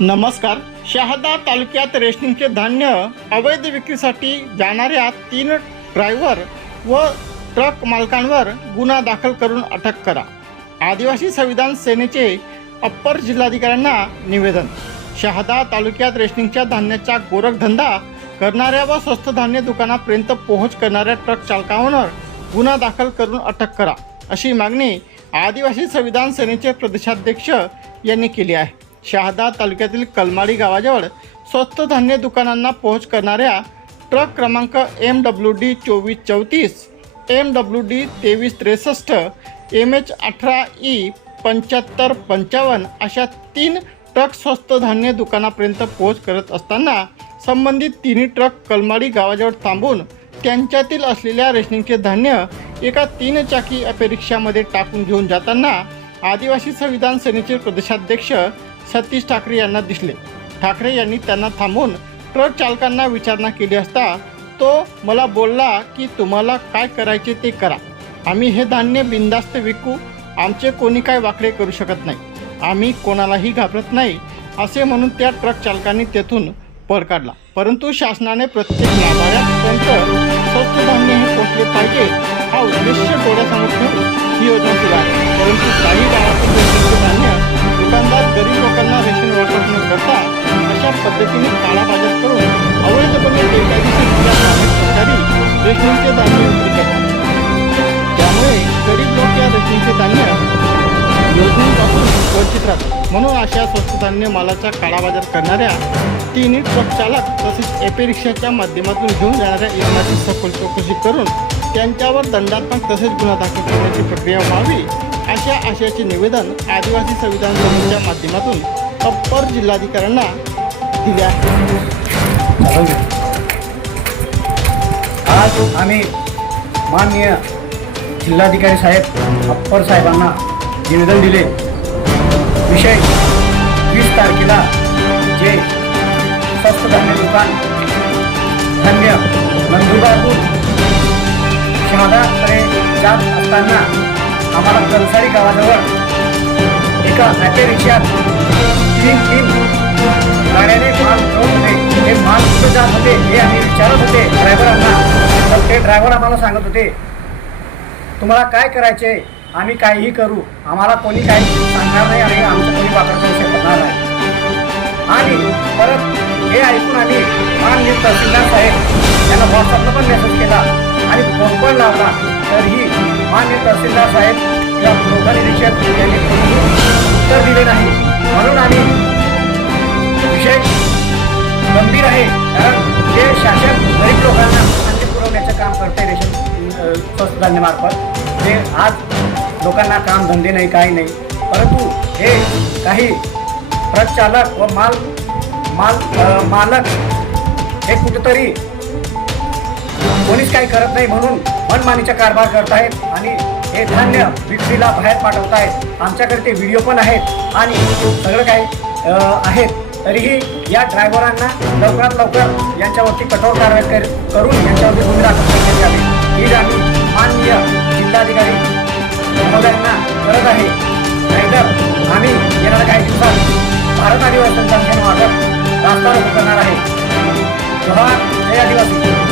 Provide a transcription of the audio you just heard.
नमस्कार. शहादा तालुक्यात रेशनिंगचे धान्य अवैध विक्रीसाठी जाणाऱ्या तीन ड्रायव्हर व ट्रक मालकांवर गुन्हा दाखल करून अटक करा. आदिवासी संविधान सेनेचे अप्पर जिल्हाधिकाऱ्यांना निवेदन. शहादा तालुक्यात रेशनिंगच्या धान्याचा गोरखधंदा करणाऱ्या व स्वस्त धान्य दुकानापर्यंत पोहोच करणाऱ्या ट्रक चालकांवर गुन्हा दाखल करून अटक करा अशी मागणी आदिवासी संविधान सेनेचे प्रदेशाध्यक्ष यांनी केली आहे. शहादा तालुक्यातील कलमाडी गावाजवळ स्वस्त धान्य दुकानांना पोहोच करणाऱ्या ट्रक क्रमांक एम डब्ल्यू डी चोवीस चौतीस एम डब्ल्यू डी तेवीस त्रेसष्ट एम एच अठरा ई पंच्याहत्तर पंचावन्न अशा तीन ट्रक स्वस्त धान्य दुकानापर्यंत पोहोच करत असताना संबंधित तिन्ही ट्रक कलमाडी गावाजवळ थांबून त्यांच्यातील असलेल्या रेशनिंगचे धान्य एका तीन चाकी अपेरिक्षामध्ये टाकून घेऊन जाताना आदिवासी संविधान सेनेचे प्रदेशाध्यक्ष सतीश ठाकरे यांना दिसले. ठाकरे यांनी त्यांना थांबून ट्रक चालकांना विचारणा केली असता तो मला बोलला की तुम्हाला काय करायचे ते करा. आम्ही हे धान्य बिंदास्त विकू आमचे कोणी काय वाकडे करू शकत नाही. आम्ही कोणालाही घाबरत नाही असे म्हणून त्या ट्रक चालकांनी तेथून पळ काढला. परंतु शासनाने प्रत्येक नागाऱ्यापर्यंत स्वस्त धान्य हे पोचले पाहिजे हा उद्देश डोळ्यासमोर ठेवून ही योजना सुरू आहे. परंतु काही गावातील धान्य दुकानदार गरीब लोकांना रेशन वाटप न करता अशा पद्धतीने काळाबाजार करून अवैधपणे बेकायदेशीर सरकारी रेशनचे धान्य विक्री करतात त्यामुळे गरीब लोक या रेशनचे धान्य योजनेपासून वंचित राहतात. म्हणून अशा स्वस्त धान्य मालाचा काळाबाजार करणाऱ्या तिन्ही ट्रक चालक तसेच एपी रिक्षाच्या माध्यमातून घेऊन जाणाऱ्या इसमाची सखोल चौकशी करून त्यांच्यावर दंडात्मक तसेच गुन्हा दाखल करण्याची प्रक्रिया व्हावी अशा आशयाचे निवेदन आदिवासी संविधान सभेच्या माध्यमातून अप्पर जिल्हाधिकाऱ्यांना दिले आहे. आज आम्ही माननीय जिल्हाधिकारी साहेब अप्पर साहेबांना निवेदन दिले. विषय वीस तारखेला जे स्वस्त धान्य दुकान धान्य नंदुरबारपूर शहादाकडे जात असताना आम्हाला कलसारी गावाजवळ एका ॲटे रिक्षात तीन तीन गाड्याने माल घेऊन होते हे माल कुठं जात होते हे आम्ही विचारत होते ड्रायव्हरांना. तर ते ड्रायव्हर आम्हाला सांगत होते तुम्हाला काय करायचे? आम्ही काहीही करू. आम्हाला कोणी काही सांगणार नाही आणि आमचं कोणी वापर करू शकणार नाही. आणि परत हे ऐकून आम्ही माननीय तहसीलदार साहेब यांना व्हॉट्सअपला पण मेसेज केला आणि फोन पण लावला. तरीही माननीय तहसीलदार साहेब किंवा लोकल निरीक्षक यांनी कोणीही उत्तर दिले नाही. म्हणून आम्ही विषय गंभीर आहे कारण जे शासन गरीब लोकांना अन्न पुरवण्याचं काम करते रेशन अ, स्वस्त ते आज लोकांना काम धंदे नाही काही नाही. परंतु हे काही ट्रक चालक व माल माल मालक हे कुठेतरी काही करत नाही म्हणून मनमानीचा कारभार करत आहेत आणि हे धान्य विक्रीला बाहेर पाठवत आहेत आमच्याकडे ते व्हिडिओ पण आहेत आणि सगळं काही आहेत. तरीही या ड्रायव्हरांना लवकरात लवकर यांच्यावरती कठोर कारवाई कर करून यांच्यावरती गुन्हे दाखल करण्यात यावे. ही आम्ही माननीय जिल्हाधिकारी महोदयांना करत आहे. नाहीतर आम्ही येणाऱ्या काही दिवसात भारत आदिवासी संघटनेमार्फत रास्ता करणार आहे. जवाहर जय आदिवासी.